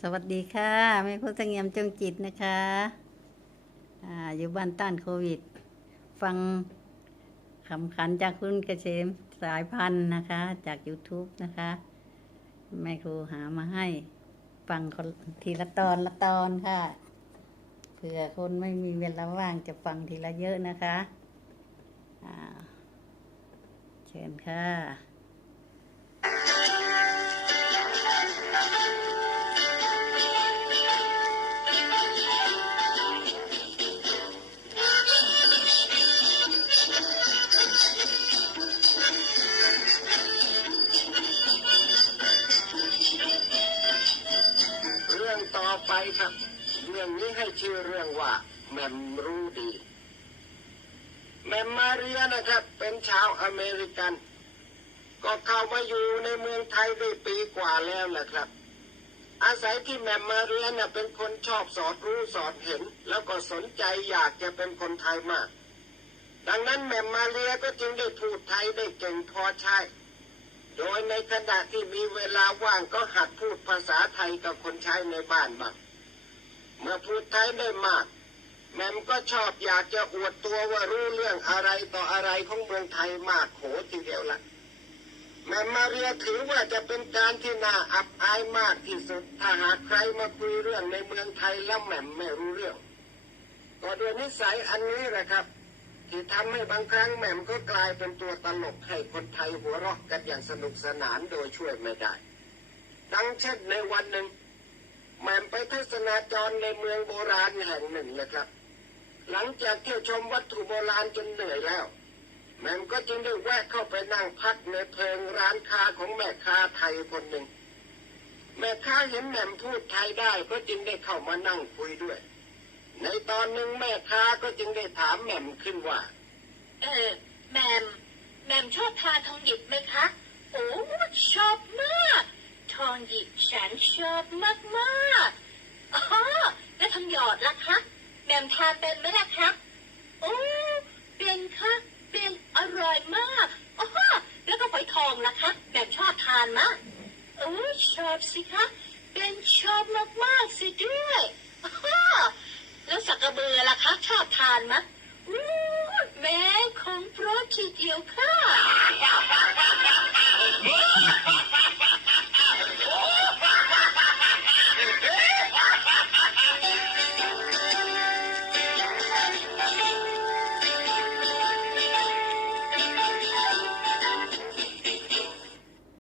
สวัสดีค่ะแม่ครูเสงี่ยมจงจิตนะคะอาอยู่บ้านต้านโควิด ฟังคำขันจากคุณเกษมสายพันธุ์นะคะ จาก YouTube นะคะ แม่ครูหามาให้ ฟังคนทีละตอนละตอนค่ะ เผื่อคนไม่มีเวลาว่างจะฟังทีละเยอะนะคะ อ่า เชิญค่ะ ไปครับ เรื่องนี้ให้ชื่อเรื่องว่าแมมรู้ดีแมมมาเรียนะครับ เป็นชาวอเมริกัน ก็เข้ามาอยู่ในเมืองไทยได้ปีกว่าแล้วแหละครับ อาศัยที่แมมมาเรียน่ะเป็นคนชอบสอดรู้สอดเห็น แล้วก็สนใจอยากจะเป็นคนไทยมาก ดังนั้นแมมมาเรียก็จึงได้พูดไทยได้เก่งพอใช้ โดยในขณะที่มีเวลาว่างก็หัดพูดภาษาไทยกับคนใช้ในบ้านบ้างเมื่อพูดไทยได้มากแมมก็ชอบอยากจะอวดตัวว่ารู้เรื่องอะไรต่ออะไรของเมืองไทยมากโหทีเดียวละแมมมาเรียถือว่าจะเป็นการที่น่าอับอายมากที่สุดถ้าหากใครมาคุยเรื่องในเมืองไทยแล้วแหม่มไม่รู้เรื่องก็ด้วยนิสัยอันนี้แหละครับ ที่ทำให้บางครั้งแหม่มก็กลายเป็นตัวตลกให้คนไทยหัวเราะกันอย่างสนุกสนานโดยช่วยไม่ได้ ดังเช่นในวันหนึ่งแหม่มไปทัศนาจรในเมืองโบราณแห่งหนึ่งนะครับ หลังจากเที่ยวชมวัตถุโบราณจนเหนื่อยแล้วแหม่มก็จึงได้แวะเข้าไปนั่งพักในเพิงร้านค้าของแม่ค้าไทยคนหนึ่งแม่ค้าเห็นแหม่มพูดไทยได้ก็จึงได้เข้ามานั่งคุยด้วย ในตอนหนึ่งแม่ค้าก็จึงได้ถามแหม่มขึ้นว่า เออแหม่มแหม่มชอบทานทองหยิบไหมคะ โอ้ชอบมาก ทองหยิบฉันชอบมากมากๆอ๋อแล้วทองหยอดล่ะคะแหม่มทานเป็นไหมล่ะคะโอ้เป็นค่ะเป็นอร่อยมากอ๋อแล้วก็ฝอยทองล่ะคะแหม่มชอบทานมะโอ้ชอบสิคะเป็นชอบมากๆสิด้วยอ๋อ แล้วสักกระเบือล่ะคะชอบทานมะอู้แม่ของโปรดทีเดียวค่ะ